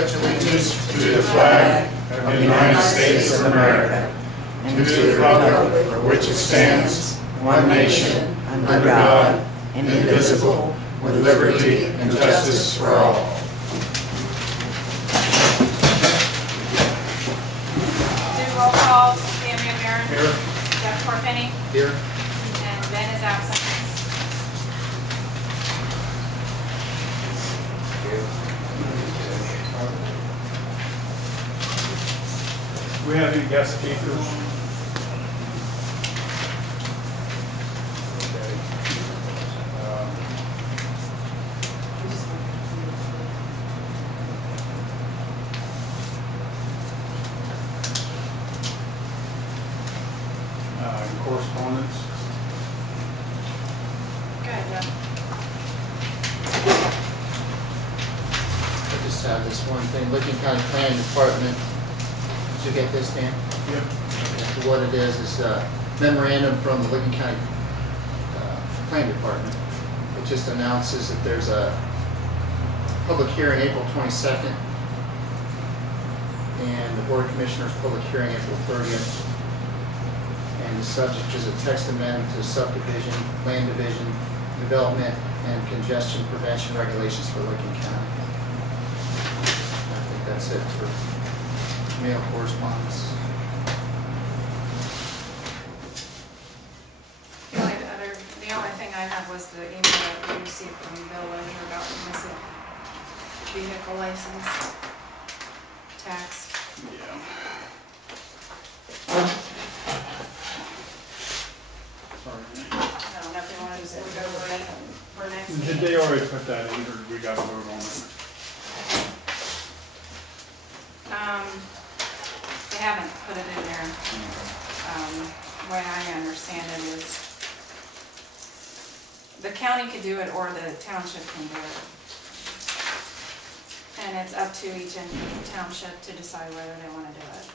pledge allegiance to the flag of the United States of America and to the republic for which it stands, one nation, under God, indivisible, with liberty and justice for all. Do roll call. Samuel Barron. Here. Jeff Corpenny. Here. And Ben is absent. We have any guest speakers? Okay. Correspondence. Go ahead, Jeff. I just have this one thing, Licking County Planning Department. Did you get this, Dan? Yep. Okay. What it is a memorandum from the Licking County Planning Department. It just announces that there's a public hearing April 22nd and the Board of Commissioners public hearing April 30th. And the subject is a text amendment to subdivision, land division, development, and congestion prevention regulations for Licking County. I think that's it for mail correspondence. The only thing I have was the email that we received from Bill Leisure about the missing vehicle license tax. Yeah. I don't know if you wanted to go over it for next Did meeting. they already put that in, or we got to vote on it? They haven't put it in there. The way I understand it is the county could do it or the township can do it. And it's up to each township to decide whether they want to do it.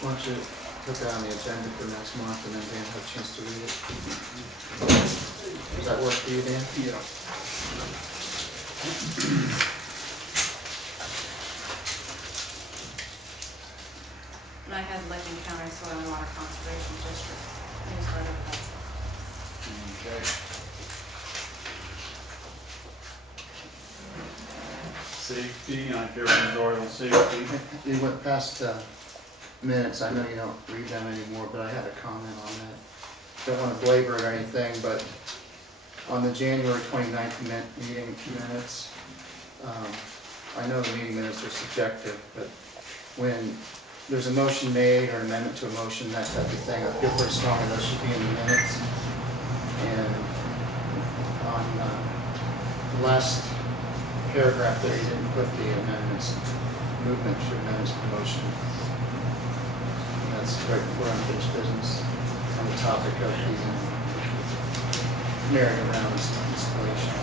Why don't you put that on the agenda for next month and then Dan have a chance to read it? Does that work for you, Dan? Yeah. And I had Licking County Soil and Water Conservation District newsletter, but that's Okay. Safety, I care for oil safety. You went past minutes. I know you don't read them anymore, but I had a comment on that. Don't want to belabor it or anything, but on the January 29th meeting minutes, I know the meeting minutes are subjective, but when there's a motion made or an amendment to a motion, that type of thing, I feel pretty strongly those should be in the minutes. And on the last paragraph there, you didn't put the amendments, movement to amendments to the motion. And that's right before unfinished business on the topic of the merry-go-round installation.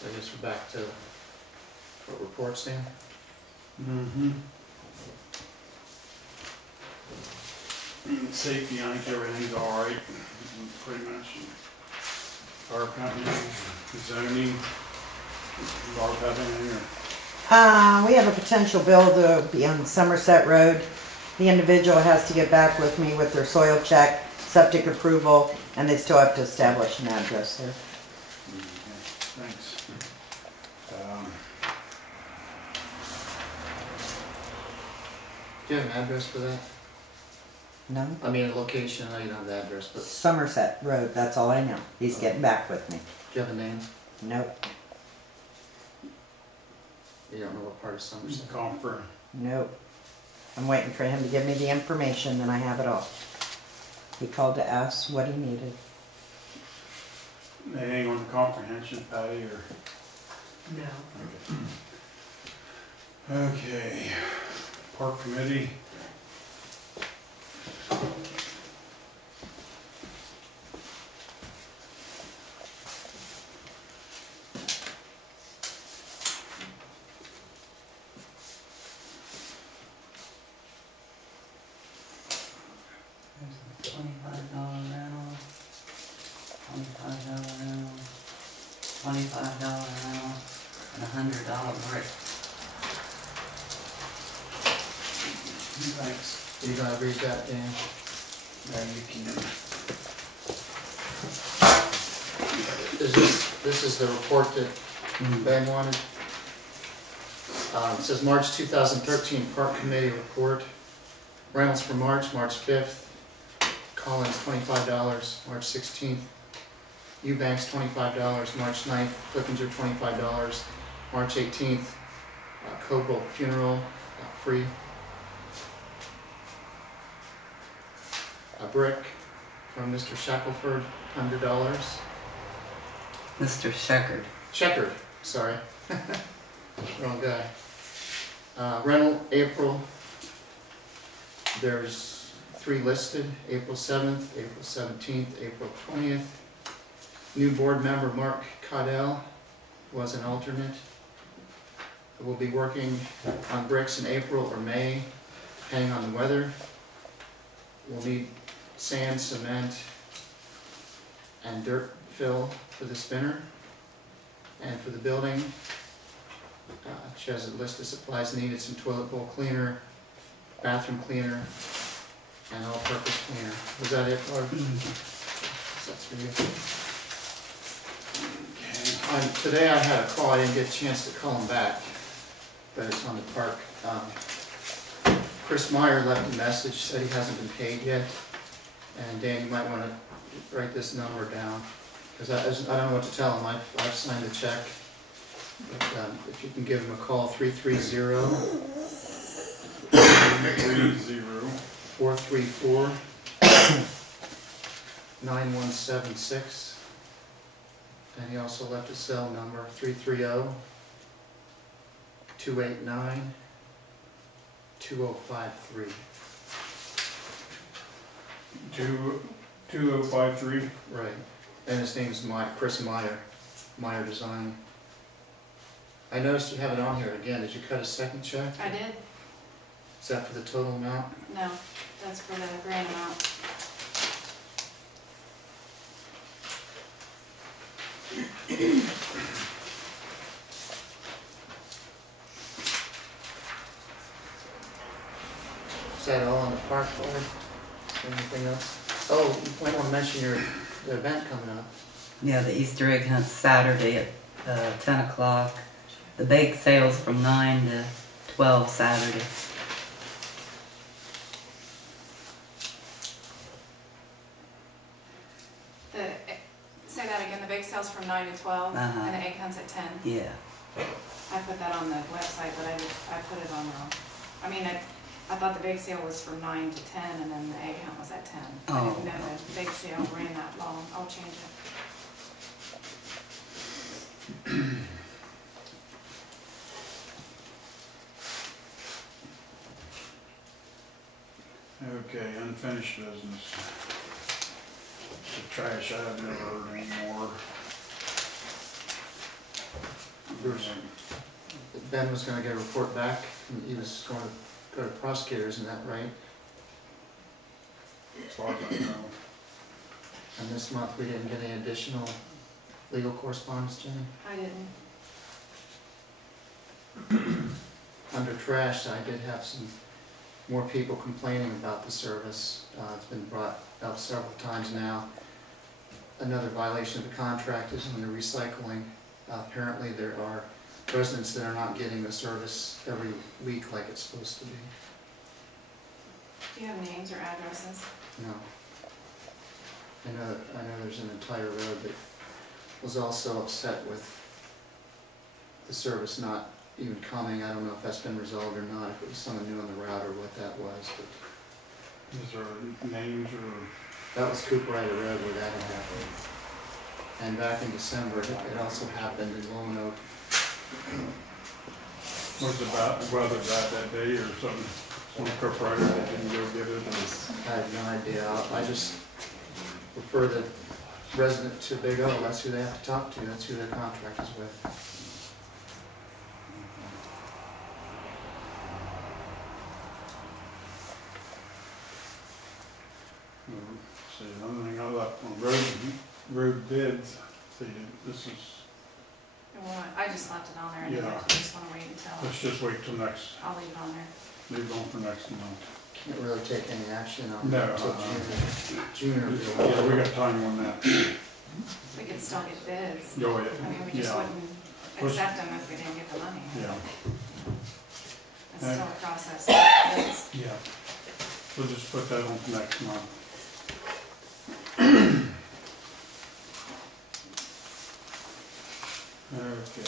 So I guess we're back to what reports, Dan? Mm-hmm. Safety, I think everything's all right, pretty much. Fire company, zoning, Barb have anything or? We have a potential bill to be on Somerset Road. The individual has to get back with me with their soil check, septic approval, and they still have to establish an address there. Thanks. Do you have an address for that? No? I mean, a location, I know you don't have the address, but Somerset Road, that's all I know. He's getting back with me. do you have a name? Nope, You don't know what part of Somerset? Comfort. nope. I'm waiting for him to give me the information, then I have it all. He called to ask what he needed. Anything on the comprehension, Patty, or? No. Okay. Park committee. $25 rental, $25 rental, $25 rental, and $100 brick. Thanks. You gonna read that, Dan? Now you can. This is the report that Ben wanted. It says March 2013 Park Committee Report. Reynolds for March 5th. Collins $25, March 16th. Eubanks $25, March 9th. Clippinger $25, March 18th. Coble Funeral, free. A brick from Mr. Shackelford, $100. Mr. Shepherd. Checkard, sorry. Wrong guy. Rental, April. There's 3 listed, April 7th, April 17th, April 20th. New board member Mark Caudell was an alternate. We'll be working on bricks in April or May, depending on the weather. We'll need sand, cement, and dirt fill for the spinner. And for the building, she has a list of supplies needed: some toilet bowl cleaner, bathroom cleaner, and all-purpose cleaner. Was that it, Barb? That's for you. Today I had a call. I didn't get a chance to call him back, but it's on the park. Chris Meyer left a message, said he hasn't been paid yet. And Dan, you might want to write this number down, because I don't know what to tell him. I've signed the check. But if you can give him a call, 330-434-9176. And he also left a cell number, 330-289-2053. 2053. Right. And his name is Chris Meyer, Meyer Design. I noticed you have it on here again. Did you cut a second check? I did. Is that for the total amount? No, that's for the grant amount. Is that all on the park board? Anything else? Oh, you might want to mention the event coming up. Yeah, the Easter egg hunt's Saturday at 10 o'clock. The bake sale's from 9 to 12 Saturday. Say that again, the bake sale's from 9 to 12, Uh-huh. and the egg hunt's at 10. Yeah. I put that on the website, but I put it on wrong. I mean, I thought the bake sale was from 9 to 10, and then the egg hunt was at 10. I Oh. didn't know the bake sale ran that long. I'll change it. Okay, unfinished business. The trash, I've never heard anymore. Ben was going to get a report back. And he was going to go to prosecutors, isn't that right? As far as I know. And this month we didn't get any additional legal correspondence, Jenny? I didn't. Under trash, I did have some more people complaining about the service. It's been brought up several times now. Another violation of the contract is on the recycling. Apparently there are residents that are not getting the service every week like it's supposed to be. Do you have names or addresses? No. I know there's an entire road that was also upset with the service not even coming. I don't know if that's been resolved or not, if it was someone new on the route or what that was, but Is there names or? that was Cooperrider Road where that had happened. And back in December, it also happened in Lone Oak. Was it about the weather that day or something? Some proprietor that didn't go get it? I have no idea. I just refer the resident to Big O. That's who they have to talk to. That's who their contract is with. see, another thing I left on road bids, see, this is, Well, I just left it on there anyway, Yeah. I just wanna wait until, let's just wait till next, I'll leave it on there. leave it on for next month. Can't really take any action on No, it until June or July. Yeah, we got time on that. We could still get bids. Go I ahead. mean, we just Yeah. wouldn't accept them if we didn't get the money. Yeah, It's still a process. Bids. yeah. We'll just put that on for next month. Okay, I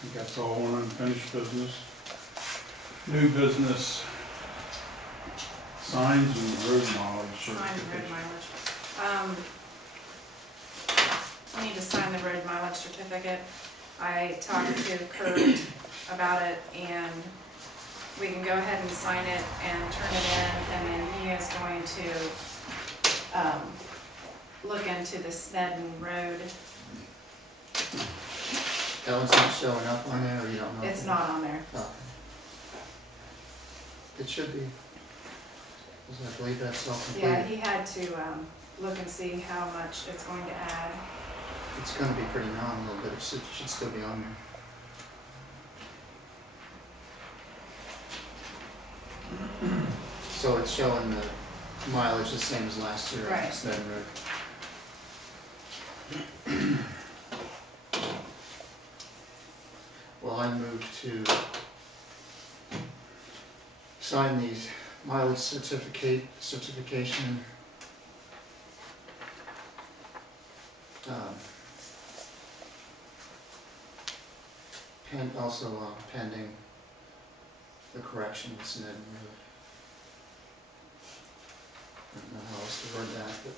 think that's all on unfinished business. New business, signs and road mileage. Sign the road mileage. We need to sign the road mileage certificate. I talked to Kurt about it, and we can go ahead and sign it and turn it in, and then he is going to, look into the Snedden Road. That one's not showing up on there, or you don't know? It's not on there. Oh. It should be. Because I believe that's all complete. Yeah, he had to, look and see how much it's going to add. It's gonna be pretty nominal, but it should still be on there. So it's showing the mileage the same as last year on Right. Snedden Road. Well, I move to sign these mileage certification. Also pending the correction of Snedden Road. I don't know how else to word that, but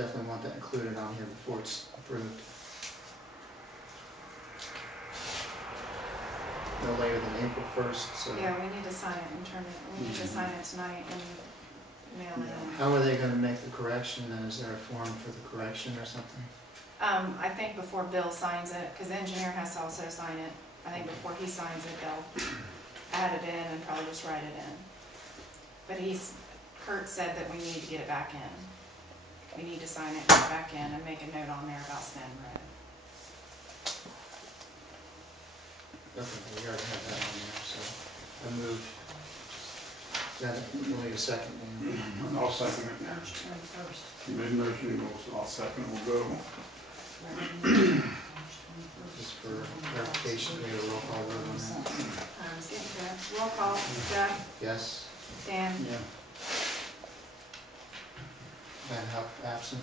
definitely want that included on here before it's approved. No later than April 1st, so. Yeah, we need to sign it and turn it, we need to sign it tonight and mail it in. How are they gonna make the correction then? Is there a form for the correction or something? I think before Bill signs it, because the engineer has to also sign it, I think before he signs it, they'll add it in and probably just write it in. But Kurt said that we need to get it back in. We need to sign it, get it back in, and make a note on there about Snedden Road. Okay, we already have that on there, so I move. Is that, we'll need a second then. I'll second it. You made a motion, I'll second it, we'll go. Just for clarification, we have a roll call vote on that. Roll call, Jeff, Yes, Dan, Yeah. Van Huck absent.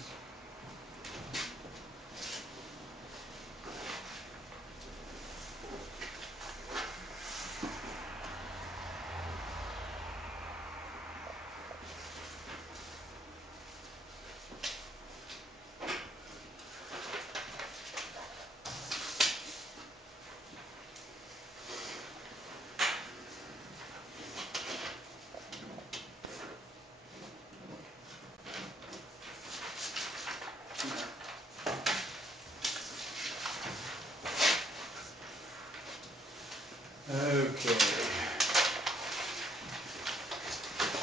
Okay.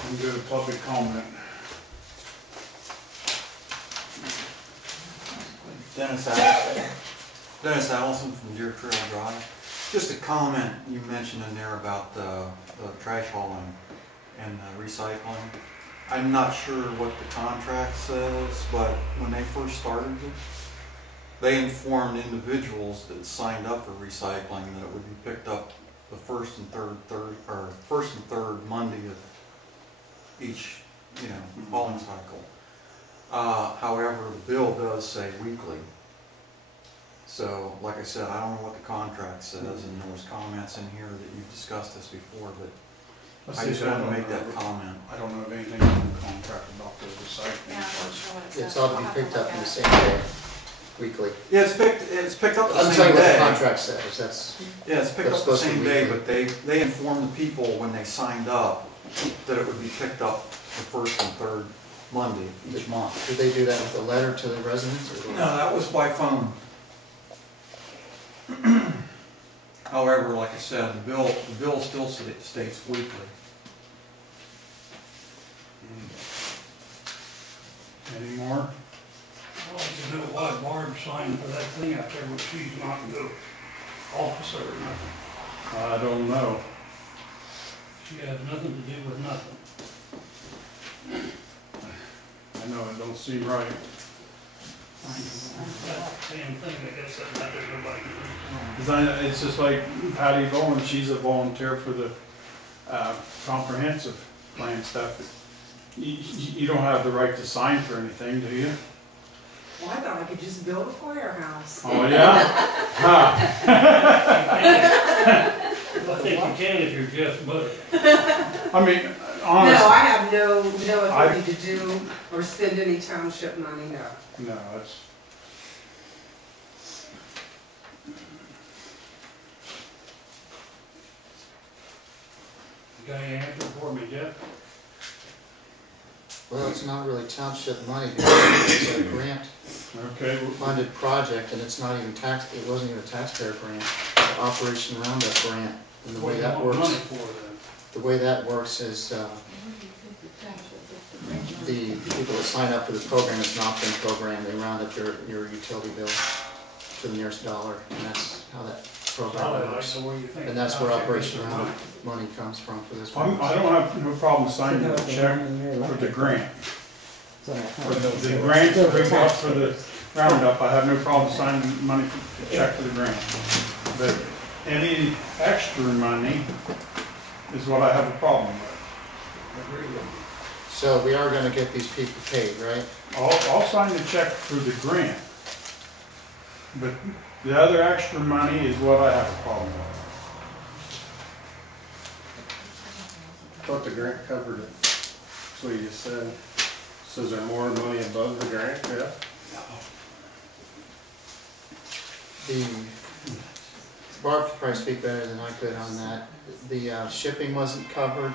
I'm going to public comment. Dennis Allison from Deer Trail Drive. Just a comment you mentioned in there about the trash hauling and recycling. I'm not sure what the contract says, but when they first started it, they informed individuals that signed up for recycling that it would be picked up the first and third Monday of each, hauling cycle. However, the bill does say weekly. So, like I said, I don't know what the contract says, and there was comments in here that you've discussed this before, but I just wanted to make that comment. I don't know of anything in the contract about the recycling yeah, I'm not part. sure what it says. It's all to I'll be have picked look up in the at same day, weekly. Yeah, it's picked up the I'm same telling you what the day. contract says, that's, Yeah, it's picked That's up the supposed to same be day, weekly. but they informed the people when they signed up that it would be picked up the first and third Monday of each month. did they do that with a letter to the residents? Or? No, that was by phone. However, like I said, the bill still states weekly. Any more? I'd like to know why Barb signed for that thing out there when she's not the officer or nothing. I don't know. She has nothing to do with nothing. I know it don't seem right. That damn thing, I guess, that out there, nobody can read. Cause it's just like Patty Bowen, she's a volunteer for the, comprehensive plan stuff. You don't have the right to sign for anything, do you? Well, I thought I could just build a firehouse. Oh, yeah? Huh. I think you can if you're Jeff Butter. I mean, No, honestly, I have no authority to do or spend any township money, no. no, it's, You got any answer for me, Jeff? Well, it's not really township money because it's a grant okay. funded project and it's not even it wasn't even a taxpayer grant, Operation Roundup grant. And the What way do you that want money works, for then? the way that works is, the people that sign up for the program, it's an opt-in program, they round up your utility bill to the nearest dollar, and that's how that program works. And that's where Operation Roundup money comes from for this. I don't have no problem signing the check for the grant. For the grant to bring up for the roundup, I have no problem signing money, check for the grant. But any extra money is what I have a problem with. So we are gonna get these people paid, right? I'll sign the check for the grant. But the other extra money is what I have a problem with. Thought the grant covered it. That's what you just said. So is there more money above the grant, Jeff? Barb could probably speak better than I could on that. The shipping wasn't covered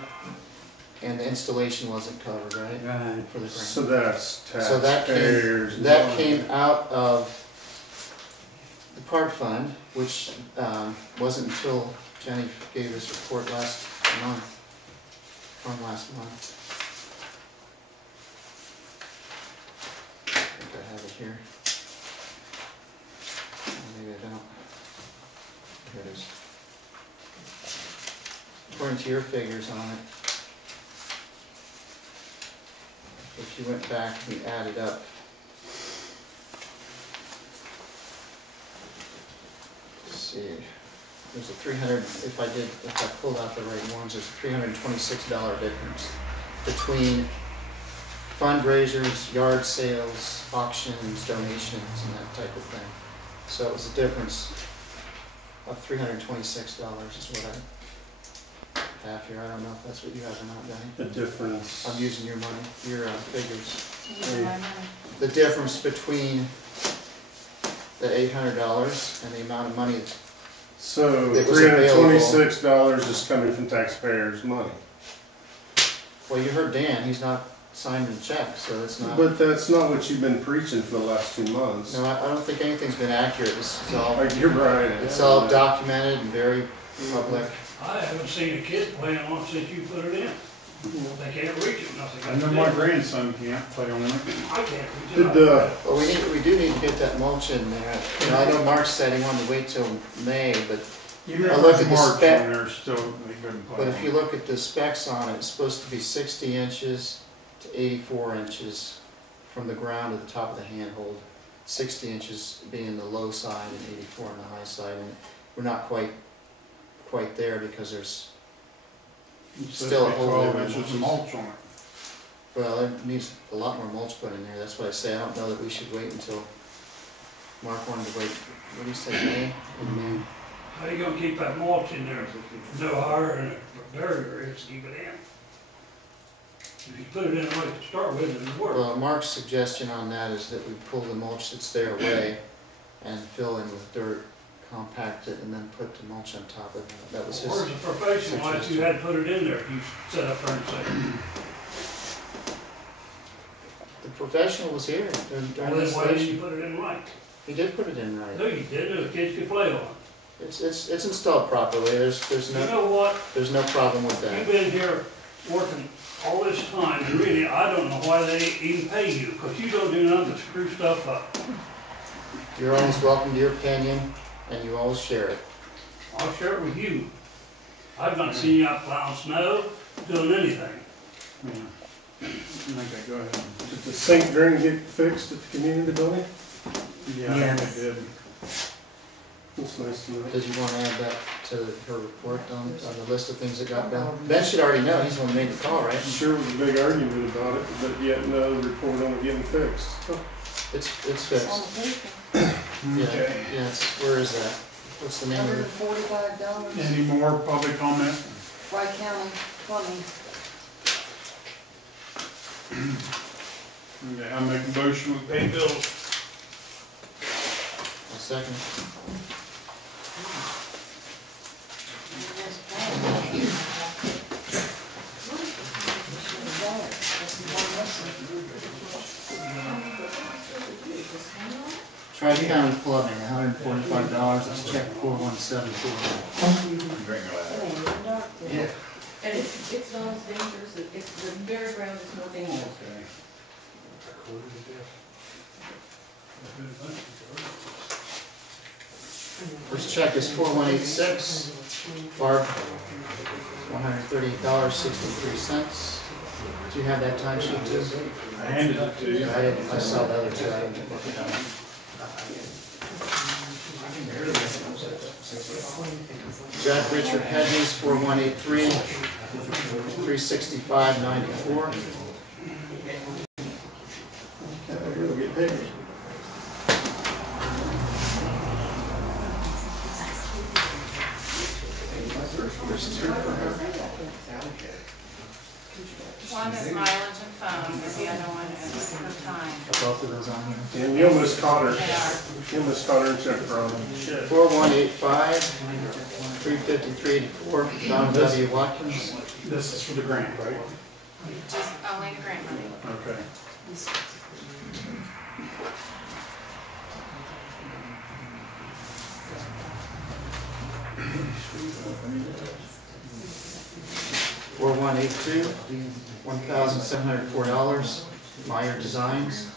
and the installation wasn't covered, right? Right. For the grant. So that's So taxpayers. that money. came out of the park fund, which wasn't until Jenny gave this report last month, from last month. I think I have it here. Oh, maybe I don't. Here it is. According to your figures on it, if you went back and added up, let's see, there's a 300, if I pulled out the right ones, there's a $326 difference between fundraisers, yard sales, auctions, donations, and that type of thing. So it was a difference of $326 is what I have here. I don't know if that's what you have or not, Danny. The difference. I'm using your money, your figures. Using my money. The difference between the $800 and the amount of money. So It was available. $326 is coming from taxpayers' money. Well, you heard Dan, he's not signing the check, so it's not. But that's not what you've been preaching for the last 2 months. No, I don't think anything's been accurate. This is all, Like, you're right. it's all documented and very public. I haven't seen a kid playing on it since you put it in. They can't reach it, nothing. I know my grandson can't play on it. I can't reach Did it. Well, we do need to get that mulch in there. You know, I know Mark said he wanted to wait till May, but Even I if look it's at the March spec- on there, still, they couldn't play But on if you it. look at the specs on it, it's supposed to be 60 inches to 84 inches from the ground to the top of the handhold. 60 inches being the low side and 84 on the high side. And we're not quite there because there's, It's still a supposed to be whole 12 different inches of mulch. mulch on it. well, there needs a lot more mulch put in there. That's what I say. I don't know that we should wait until, Mark wanted to wait, what do you say, May? Mm-hmm. How you gonna keep that mulch in there? No higher than a barrier is to keep it in. If you put it in right to start with, it'll work. Well, Mark's suggestion on that is that we pull the mulch that's there away and fill in with dirt, compact it, and then put the mulch on top of it. That was Where's his, the professional, like you had to put it in there, if you set up there and say, the professional was here during well, then the why didn't installation. you put it in right? He did put it in right. No, you did, the kids could play on it. It's installed properly. There's You know what? no problem with You've that. been here working all this time, and really, I don't know why they even pay you, because you don't do nothing but screw stuff up. You're always welcome to your opinion, and you always share it. I'll share it with you. I've not seen you out plowing snow, doing anything. Okay, go ahead. Did the sink drain get fixed at the community building? Yeah, I Yes. think it did. That's nice to know. Did you want to add that to her report on the list of things that got done? Ben should already know, he's the one who made the call, right? Sure was a big argument about it, but yet no report on it getting fixed. It's fixed. Okay. Yeah, where is that? What's the name of it? $145, Any more public comment? Tri-County Plumbing. Okay, I make a motion to pay bills. A second. Tri-County Plumbing, $145, let's check 4174. Yeah. And it's not as dangerous, it's, the bare ground is more dangerous. First check is 4186, Barb, $138.63. Do you have that time sheet too? I handed it to you. I saw the other two, I didn't look it up. Jack Richard Hedges, 4183, $365.94. We'll get paid. There's two for her. One is mileage and phone, and the other one is her time. Are both of those on here? And you almost caught her. They are. You almost caught her in check from. 4185, $353.84, Don W. Watkins. This is for the grant, right? Just only the grant money. Okay. Four one eight two, $1,704, Meyer Designs.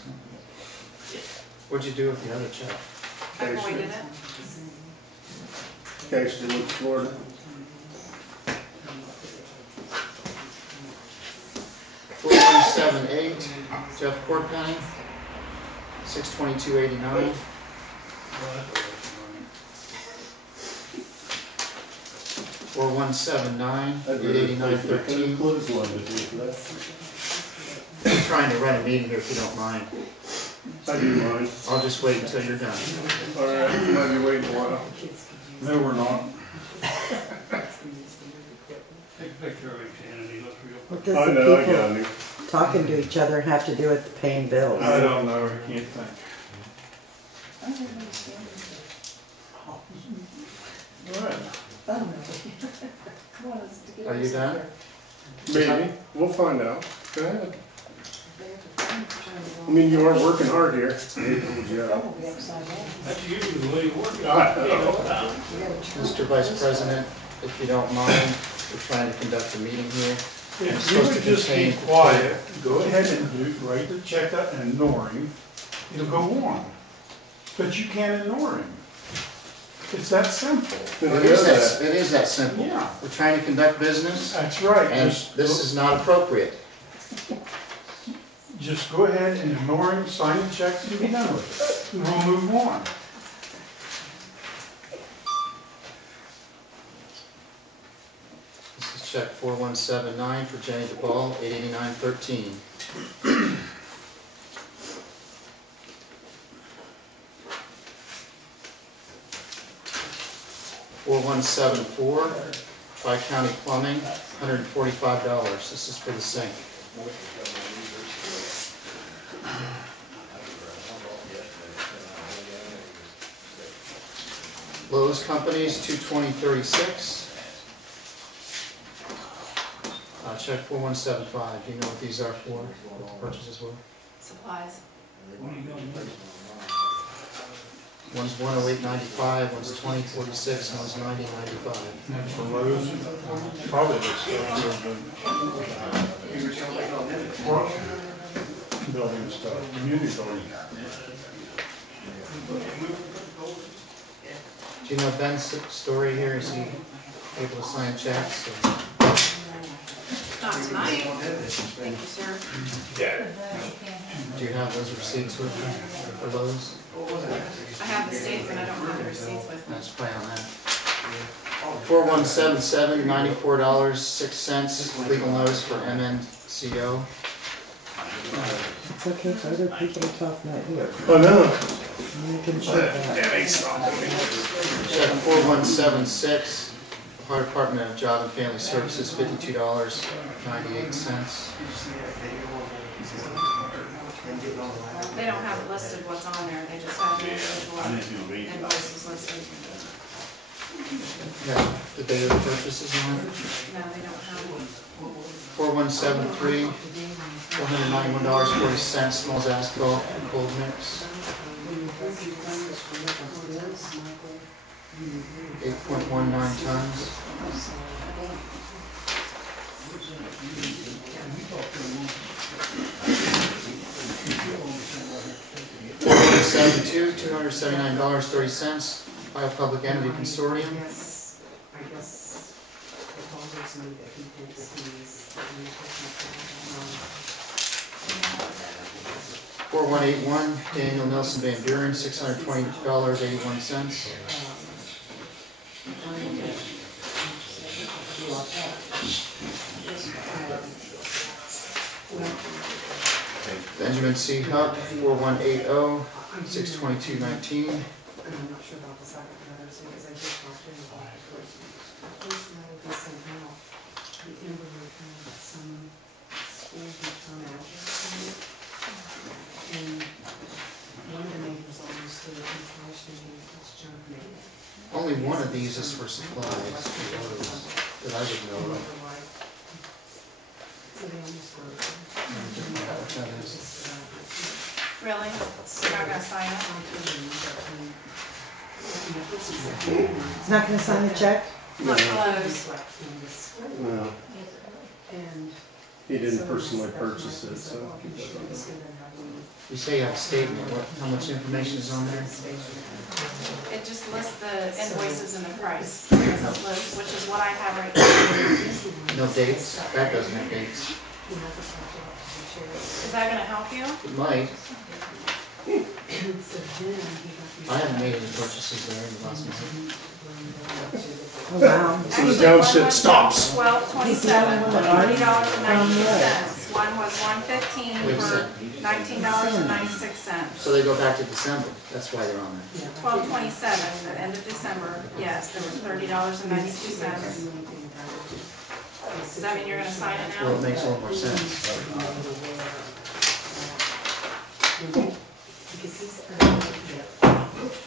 What'd you do with the other check? Avoided it. Cashed in Florida. 4178, Jeff Corpenny, $622.89. 4179, $889.13. Clothesline to do for that. I'm trying to run a meeting here if you don't mind. I do mine. I'll just wait until you're done. All right, you might be waiting a while. No, we're not. Take a picture of him, Shannon, he looks real. What I does know, the I got people him. talking to each other have to do with paying bills? I don't know, I can't think. Go ahead. Are you done? Maybe, we'll find out. Go ahead. I mean, you are working hard here. That's usually the way you work it. I know. Mr. Vice President, if you don't mind, we're trying to conduct a meeting here. If you supposed would to just be contain- quiet, go ahead and write the check up and ignore him, it'll go on. But you can't ignore him. It's that simple. Then I know that. It is that simple. Yeah. We're trying to conduct business, That's right. and this is not appropriate. Just go ahead and ignore him, sign the checks and be done with it. And we'll move on. This is check 4179 for Jenny DeBall, $889.13. $4174, Tri-County Plumbing, $145. This is for the sink. Lowe's Companies, $220.36. Check 4175. Do you know what these are for? What the purchases were? Supplies. One's 108.95, one's 20.46, and one's 90.95. That's for Rose. Probably the stuff. Building stuff, community building. Do you know Ben's story here? Is he able to sign checks? Not tonight. Thank you, sir. Do you have those receipts with you for those? I have the statement, I don't have the receipts with me. Let's play on that. 4177, $94.06, legal notice for MNCO. It's okay for other people to talk, not you. Oh, no. You can shut that. Check 4176, Ohio Department of Job and Family Services, $52.98. They don't have it listed what's on there, they just have the individual invoices listed. Yeah, the date of the purchases on it. No, they don't have it. 4173, $491.40, Smalls Asphalt, cold mix. 8.19 tons. 42, $279.30, Ohio Public Entity Consortium. 4181, Daniel Nelson Van Buren, $620.81. Benjamin C. Huck, 4180, $622.19. And I'm not sure about the second brothers because I did talk to him about it first. The first letter he sent out, the Amber returned some school return address on it. And one of the neighbors understood it and tried to make it junk mail. Only one of these is for supplies, that I didn't know of. So they understood. That is. Really? You're not gonna sign it? He's not gonna sign the check? Not close. No, And he didn't personally purchase it, so he doesn't. You say you have a statement, how much information is on there? It just lists the invoices and the price. It doesn't list, which is what I have right now. No dates? That doesn't have dates. Is that gonna help you? It might. I haven't made any purchases there in the last month. Oh, wow. So the township stops. $12.27 for $30.92. One was $115 for $19.96. So they go back to December, that's why they're on there. $12.27, the end of December, yes, there was $30.92. Does that mean you're gonna sign it Well, it now? makes a little more sense.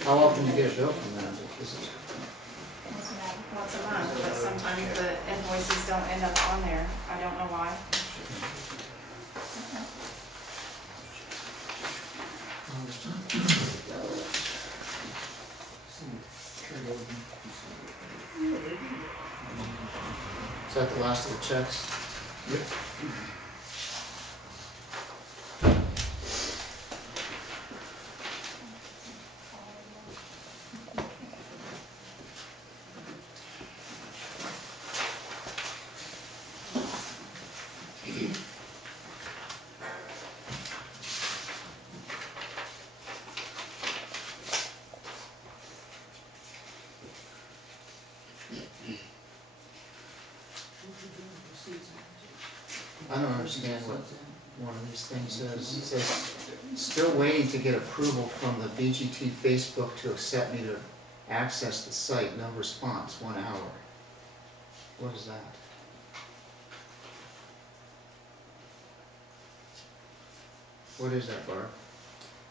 How often do you get a bill from them? Is it- Once a month, but sometimes the invoices don't end up on there. I don't know why. Is that the last of the checks? I don't understand what one of these things says. It says, still waiting to get approval from the BGT Facebook to accept me to access the site. No response, 1 hour. What is that? What is that, Barb?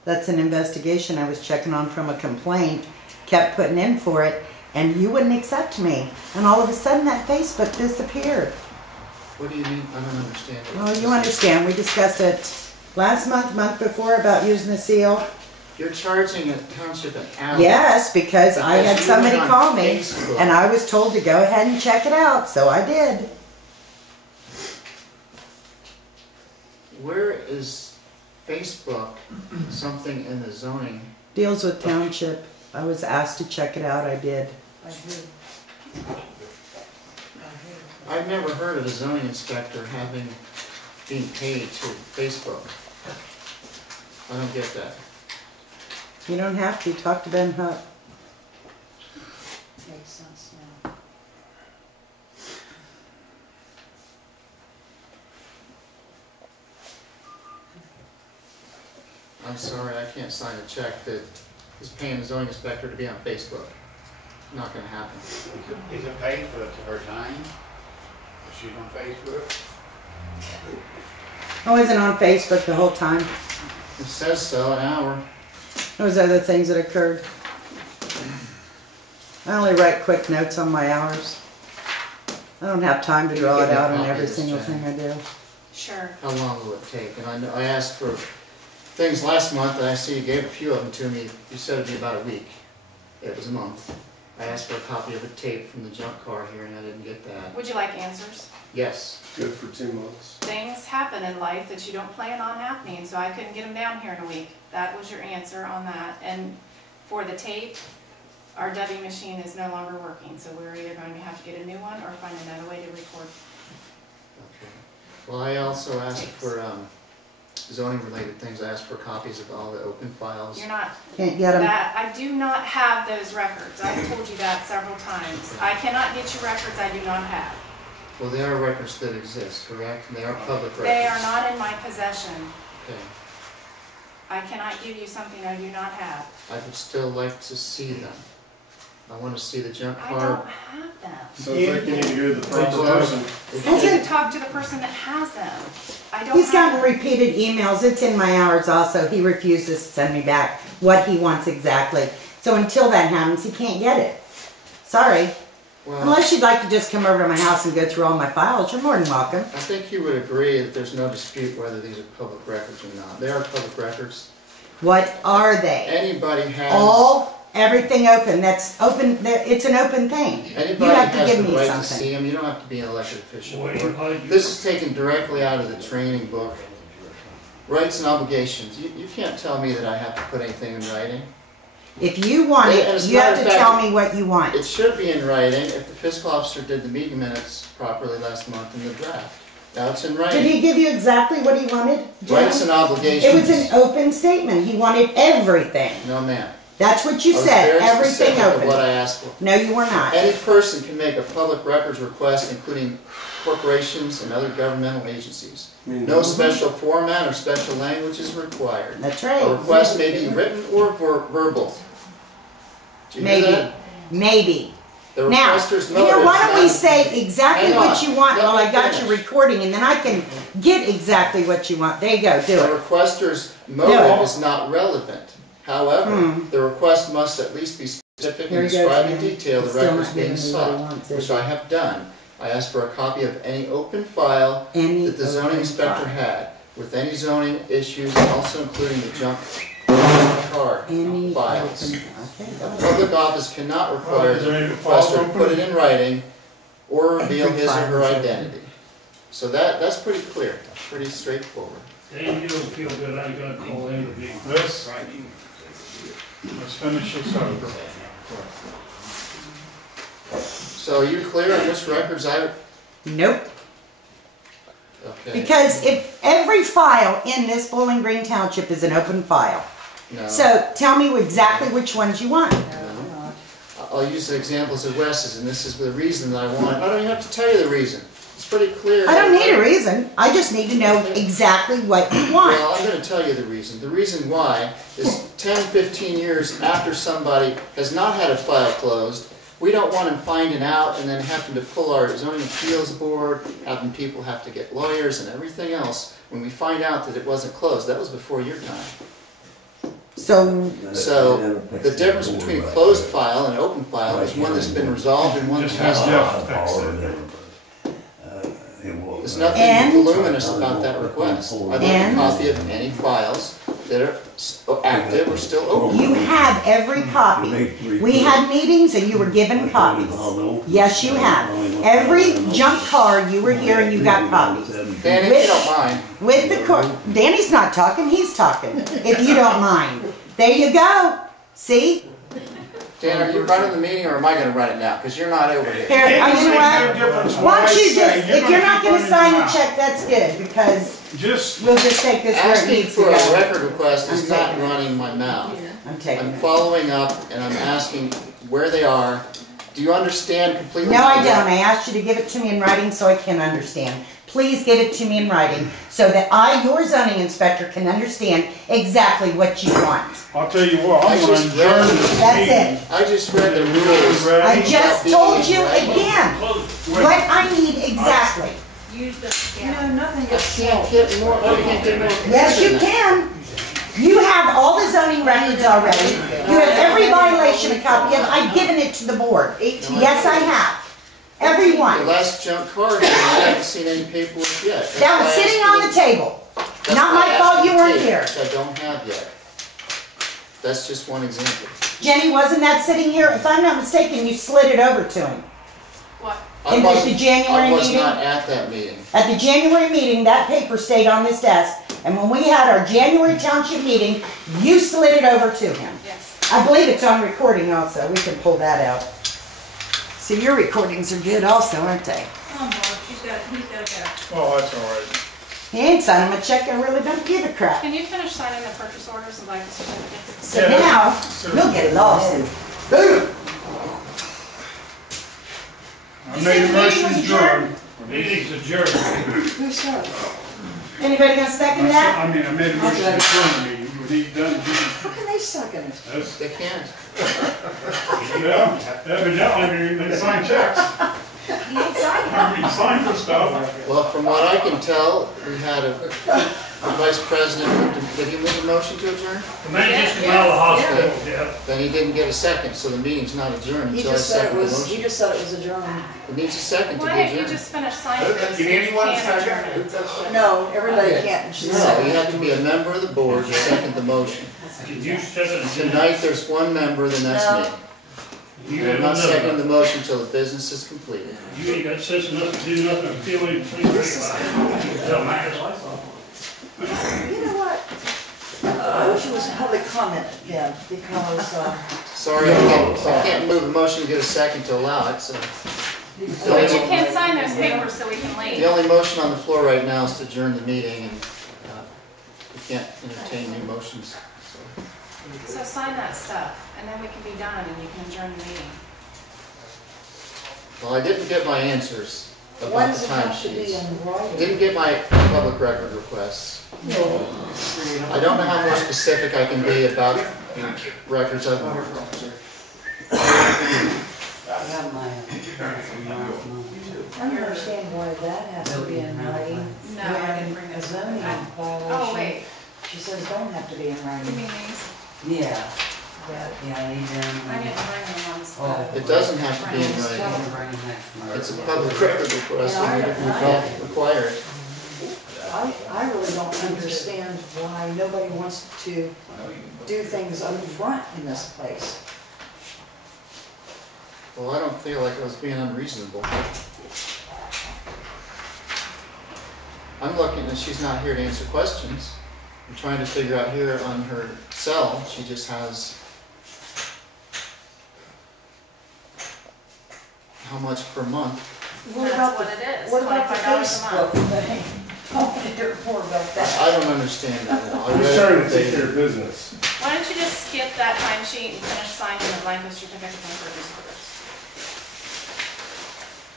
That's an investigation I was checking on from a complaint, kept putting in for it, and you wouldn't accept me. And all of a sudden that Facebook disappeared. What do you mean? I don't understand. Oh, you understand, we discussed it last month, month before about using the seal. You're charging a township an hour. Yes, because I had Because you somebody went on call me, Facebook. and I was told to go ahead and check it out, so I did. where is Facebook something in the zoning? Deals with township. I was asked to check it out, I did. I do. I've never heard of a zoning inspector being paid to Facebook. I don't get that. You don't have to, talk to Ben Hutt. Makes sense now. I'm sorry, I can't sign a check that is paying the zoning inspector to be on Facebook. Not gonna happen. Is it paid for her time? Is she on Facebook? I wasn't on Facebook the whole time. It says so, an hour. There was other things that occurred. I only write quick notes on my hours. I don't have time to draw it out on every single thing I do. Sure. How long will it take? And I know, I asked for things last month, and I see you gave a few of them to me. You said it'd be about a week. It was a month. I asked for a copy of a tape from the junk car here, and I didn't get that. Would you like answers? Yes. Good for 2 months. Things happen in life that you don't plan on happening, so I couldn't get them down here in a week. That was your answer on that. And for the tape, our dubbing machine is no longer working, so we're either going to have to get a new one or find another way to record. Okay. Well, I also asked for zoning related things. I asked for copies of all the open files. You're not, Can't get them. that, I do not have those records. I've told you that several times. I cannot get you records I do not have. Well, they are records that exist, correct? And they are public records. They are not in my possession. Okay. I cannot give you something I do not have. I would still like to see them. I want to see the junk I car. don't have them. So it's like you need to go to the proper person. You need to talk to the person that has them. I don't He's have gotten them. repeated emails. It's in my hours also. He refuses to send me back what he wants exactly. So until that happens, he can't get it. Sorry. Well, Unless you'd like to just come over to my house and go through all my files, you're more than welcome. I think you would agree that there's no dispute whether these are public records or not. They are public records. What are they? Anybody has. Everything open. That's open. It's an open thing. Anybody You have to has give the me right to something. see them. You don't have to be an elected official. Boy, you hide your- This is taken directly out of the training book. Rights and obligations. You can't tell me that I have to put anything in writing. If you want And it, as a you have matter to of tell fact, me what you want. It should be in writing if the fiscal officer did the meeting minutes properly last month in the draft. Now it's in Did writing. he give you exactly what he wanted, Jim? Rights and obligations. It was an open statement. He wanted everything. No, ma'am. That's what you I was said. very Everything specific of open. what I asked for. No, you were not. Any person can make a public records request, including corporations and other governmental agencies. No special format or special language is required. That's A right. request may be written or verbal. Do you hear Maybe. that? Maybe. The Now, requester's you know, motive why is don't we not- say exactly Hang what on. you want Let while me I got you finish. recording, and then I can get exactly what you want. There you go. Do The it. requester's it. motive is not relevant. However, Hmm. the request must at least be specific Here in he goes describing again. detail the He's still records not being giving me what he sought, wants, which is he? I have done. I asked for a copy of any open file Any that the zoning open inspector file. had, with any zoning issues, also including the junk car Any files. open. Okay. A public office cannot require Is the there any files requester to open? put it in writing or reveal Every his or file her is open. identity. So that's pretty clear, pretty straightforward. Dan, you don't feel good, I gotta call in to be. This, let's finish this over. So are you clear on which records Nope. okay. Because if every file in this Bowling Green Township is an open file, No. so tell me exactly which ones you want. No. I'll use the examples of Wes's, and this is the reason that I want it. I don't even have to tell you the reason. It's pretty clear. I don't need a reason. I just need to know exactly what you want. Well, I'm going to tell you the reason. The reason why is 10, 15 years after somebody has not had a file closed, we don't want them finding out and then having to pull our zoning appeals board, having people have to get lawyers and everything else when we find out that it wasn't closed. That was before your time. So, So the difference between a closed file and an open file is one that's been resolved and one that Just has hasn't. Jeff fix it. There's nothing And- voluminous about that request. I'd like a And- copy of any files that are active or still open. You have every copy. We had meetings and you were given copies. Yes, you have. Every junk car, you were here and you got copies. Danny, if you don't mind. With the Danny's not talking, he's talking, if you don't mind. There you go. See? Dan, are you running the meeting or am I gonna run it now? Because you're not over here. Here, you know what? Why don't you just, if you're not gonna sign the check, that's good, because we'll just take this where it Asking needs to for a go. record request is I'm not taking it. running my mouth. I'm taking I'm it. following up and I'm asking where they are. Do you understand completely? No, I don't. I asked you to give it to me in writing so I can understand. Please give it to me in writing so that I, your zoning inspector, can understand exactly what you want. I'll tell you what, I'm I gonna just adjourn read- this That's meeting. it. I just read the rules. I just told you again Wait. what I need exactly. Use the, You know, nothing I gets can't solved. get more, I can't get more. Yes, you can. You have all the zoning records already. You have every violation a copy of. I've given it to the board. Yes, I have. Every The one. last junk car here, I haven't seen any paperwork yet. That's That why was I sitting asked on for the table. that's Not why I my asked fault for you the weren't tape, here. which I don't have yet. That's just one example. Jenny, wasn't that sitting here? If I'm not mistaken, you slid it over to him. What? I And at the January I was meeting? not at that meeting. At the January meeting, that paper stayed on this desk, and when we had our January township meeting, you slid it over to him. Yes. I believe it's on recording also, we can pull that out. See, your recordings are good also, aren't they? oh, Mark, he's got a go. Oh, that's all right. He ain't signing my check, I really don't give a crap. Can you finish signing the purchase orders and like the certificates? So Yeah. now, we'll get a lawsuit. Boom! I You made said a the meeting motion was to adjourn. Meeting's adjourned. Who said? Anybody gonna second that? I mean, I made a motion to adjourn the meeting. When he's done, How can they second it? that's, They can't. yeah, evidently, they sign checks. He ain't signing. I mean, sign for stuff. Well, from what I can tell, we had a vice president, did he make a motion to adjourn? The man just came out of the hospital, yeah. Then he didn't get a second, so the meeting's not adjourned He until I just said it second the was, he motion. just said it was adjourned. It needs a second to be Why don't you adjourned. just finish signing this? Give so you anyone a can adjourn second? it? No, everybody can't. She No, said. you have to be a member of the board to second the motion. Can you second it? Tonight, there's one member, then that's No. me. You I'm ain't not got seconding the nothing. motion until the business is completed. You ain't got sense enough to do nothing or feel anything about it. Tell Matt. You know what? I wish it was public comment, yeah, because, Sorry, I can't move the motion to get a second to allow it, so. But you can't sign those papers so we can The leave. only motion on the floor right now is to adjourn the meeting, and we can't entertain new motions. so. So sign that stuff, and then we can be done and you can adjourn the meeting. Well, I didn't get my answers when about does the it have to be timesheets. in writing? Didn't get my public record requests. I don't know how more specific I can be about the records I've. I don't understand why that has to be in writing. No, I didn't bring A those. zoning violation. Oh, wait, She says don't have to be in you writing. mean these? Yeah, That yeah, I need them. I didn't bring them on the Oh. spot. It doesn't have to be in I'll writing. bring them next month. It's a public record request, and we can't require it. I really don't understand why nobody wants to do things up front in this place. Well, I don't feel like I was being unreasonable. I'm looking, and she's not here to answer questions. I'm trying to figure out here on her cell, she just has how much per month. What That's about what the- it is, What about the $25 a month. Facebook thing? I want to hear more about that. I don't understand that at all. I He's read trying it, to take care they, of business. Why don't you just skip that timesheet and finish signing the blank certificates and purchase orders?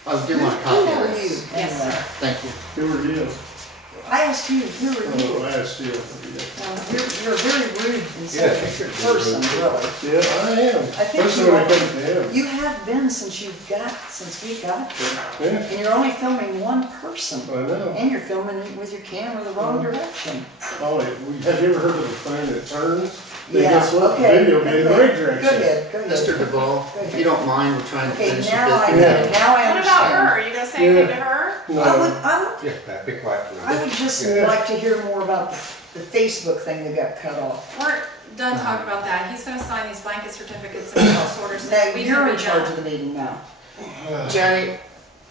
I do want a Who copy are of you? this. Yes, anyway? sir. Thank you. Who are you? I asked you, who are you? Oh, I asked you. You're a very rude and selfish person, really. Yeah, I am. I think Especially you when it are. comes to him. You have been since we got here. Yeah, And you're only filming one person. I know. And you're filming it with your camera the wrong direction. Oh, have you ever heard of a phone that turns? Then Yeah, guess what? The okay, video be in the okay. right direction. Go ahead, go ahead. Mr. Duvall, if you don't mind, we're trying to Okay, finish the now I business. get it, now I What about understand. her? Are you gonna say anything to her? I No, would Yeah, Pat, be quiet, please. I would just Yeah. like to hear more about the Facebook thing that got cut off. We're done talking about that. He's gonna sign these blanket certificates and all sorts of Now, stuff. you're in charge of the meeting now. Jenny,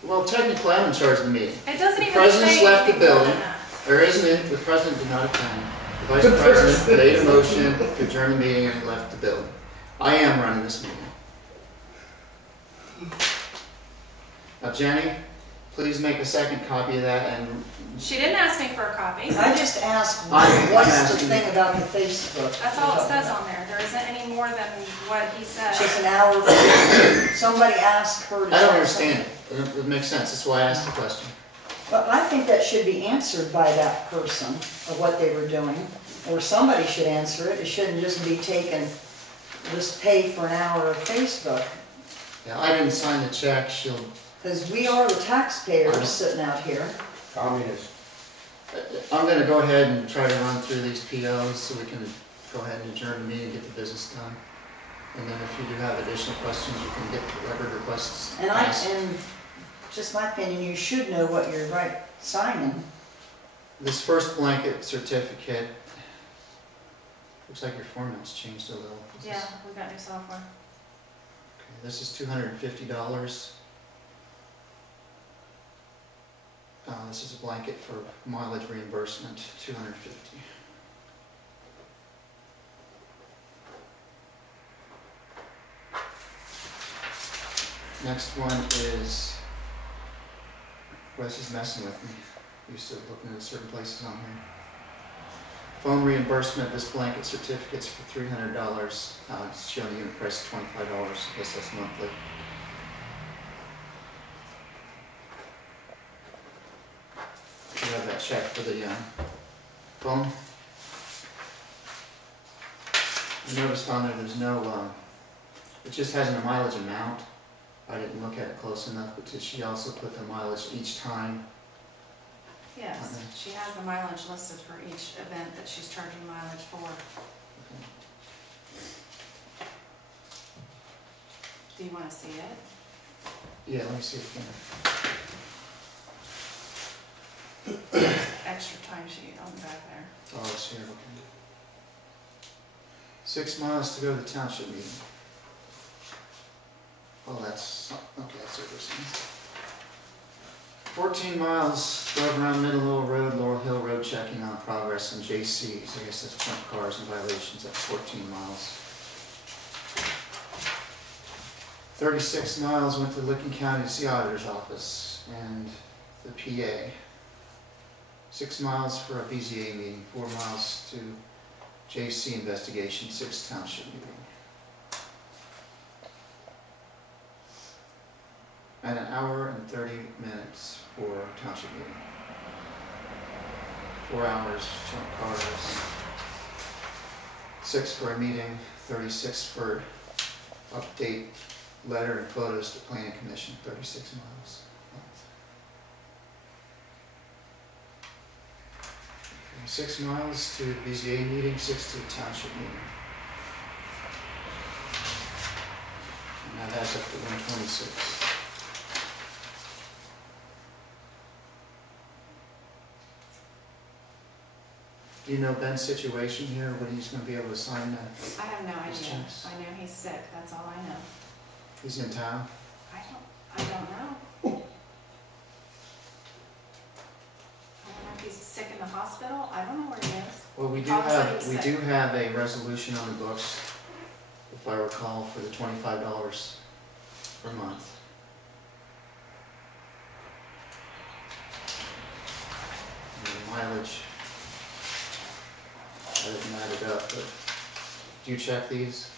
well, technically I'm in charge of the meeting. It doesn't even President's say left the anything more building. than that. There isn't it, the president did not attend. The vice president made a motion to adjourn the meeting and he left the building. I am running this meeting. Now Jenny, please make a second copy of that and She didn't ask me for a copy. I just asked, I'm what's the asking- thing about the Facebook? That's all it says on there. There isn't any more than what he said. It's just an hour. Somebody asked her to. I don't check understand something. it. It makes sense, that's why I asked the question. But I think that should be answered by that person of what they were doing, or somebody should answer it. It shouldn't just be taken, just pay for an hour of Facebook. Yeah, I didn't sign the check, she'll, Because we are the taxpayers sitting out here. Communist. I'm gonna go ahead and try to run through these POs so we can go ahead and adjourn the meeting and get the business done. And then if you do have additional questions, you can get the record requests And asked. and just my opinion, you should know what you're signing. This first blanket certificate, looks like your format's changed a little. Is this- Yeah, we got new software. Okay, this is $250. This is a blanket for mileage reimbursement, $250. Next one is, Wes is messing with me. Used to looking at certain places on here. Phone reimbursement, this blanket certificate's for $300. It's showing the unit price of $25. I guess that's monthly. You have that check for the phone. You noticed on there, there's no, it just has a mileage amount. I didn't look at it close enough, but did she also put the mileage each time? Yes, Okay. she has the mileage listed for each event that she's charging mileage for. Do you want to see it? Yeah, let me see if I Extra timesheet on the back there. can. Oh, it's here, okay. 6 miles to go to the township meeting. Oh, that's, okay, that's what we're saying. 14 miles, drove around Middle Little Road, Laurel Hill Road, checking on progress on JC's. I guess that's trump cars and violations at 14 miles. 36 miles, went to Licking County to see auditor's office and the PA. 6 miles for a BZA meeting, 4 miles to JC investigation, 6 township meeting. And an hour and 30 minutes for township meeting. 4 hours, trump cars. 6 for a meeting, 36 for update letter and photos to planning commission, 36 miles. 6 miles to the BZA meeting, 6 to the township meeting. And that adds up to 126. Do you know Ben's situation here, when he's gonna be able to sign that? I have no His idea. checks. I know he's sick, that's all I know. He's in town? I don't know. I don't know if he's sick in the hospital. I don't know where he is. Well, we do Paul said have, he's we sick. do have a resolution on the books, if I recall, for the $25 per month. And the mileage, I didn't add it up, but do you check these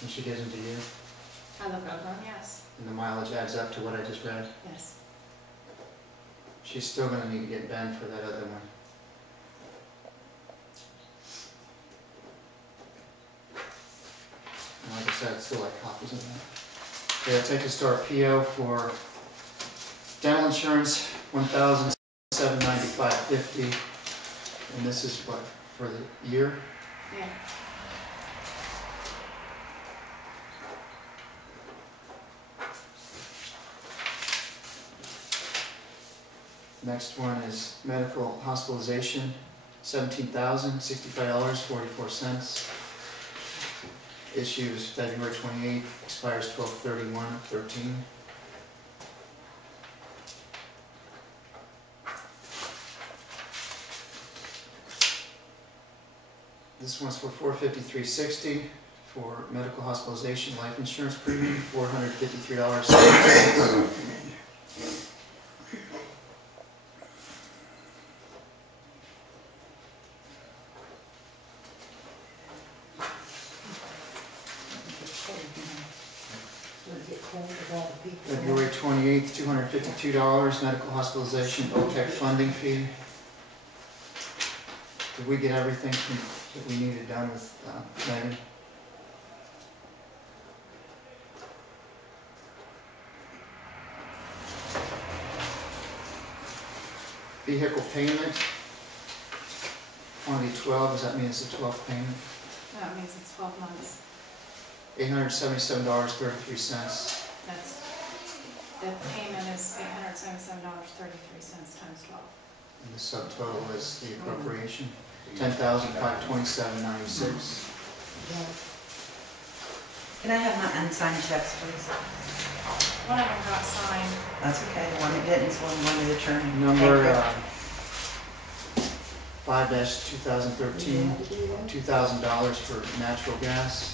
when she gives them to you? I look over him, yes, And the mileage adds up to what I just read? yes. She's still gonna need to get Ben for that other one. And like I said, I'd still like copies of that. Okay, I'll take us to our PO for dental insurance, $1,795.50. And this is what, for the year? Yeah. Next one is medical hospitalization, $17,065.44. Issues February 28th, expires 12/31/13. This one's for $453.60 for medical hospitalization life insurance premium, $453.60. February 28th, $252, medical hospitalization OTEC funding fee. Did we get everything that we needed done with Megan? Vehicle payment, quantity 12, does that mean it's the 12th payment? That means it's 12 months. $877.33. That's, the payment is $877.33 times 12. And the subtotal is the appropriation, $10,527.96. Can I have my unsigned checks, please? One of them got signed. That's okay, the one that didn't, is one going to the attorney. Number Thank 5-2013, $2,000 for natural gas.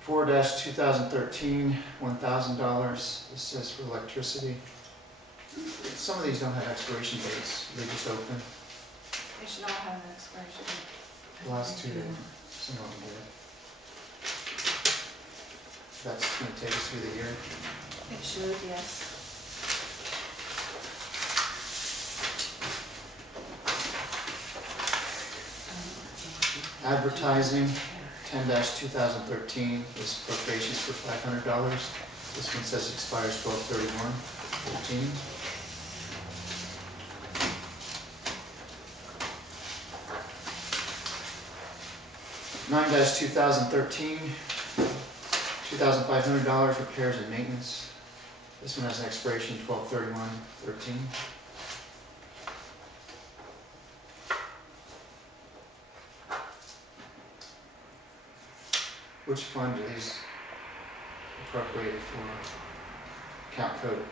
Four 2013, $1,000. This says for electricity. Some of these don't have expiration dates. They just open. They should all have an expiration date. The last two, some of them did. That's going to take us through the year. It should, yes. Advertising, 10-2013, this appropriations for $500. This one says expires 12/31/14. $9-2013, $2,500 repairs and maintenance. This one has an expiration 12/31/13. Which fund are these appropriated for? Account code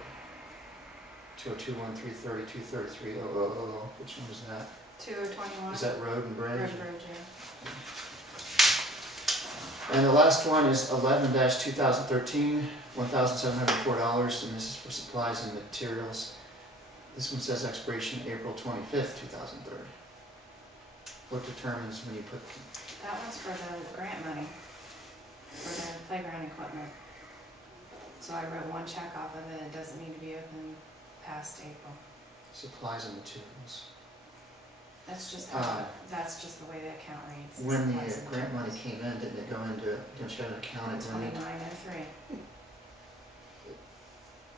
2021330233000. Which one is that? 2021. Is that road and bridge? Road bridge, yeah. And the last one is 11-2013, $1,704, and this is for supplies and materials. This one says expiration April 25th, 2003. What determines when you put? That one's for the grant money, for the playground equipment. So I wrote one check off of it. It doesn't need to be open past April. Supplies and materials. That's just how, that's just the way the account reads. When the Supplies and grant money materials. came in, didn't it go into, didn't you have an account at when it? 2903.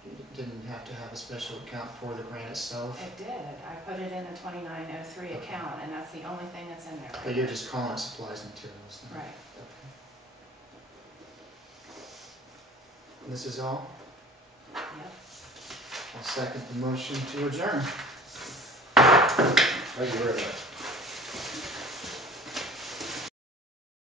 You didn't have to have a special account for the grant itself? It did. I put it in a 2903 account, and that's the only thing that's in there. But you're just calling it supplies and materials then? Right. Okay. And this is all? Yep. I'll second the motion to adjourn. Thank you very much.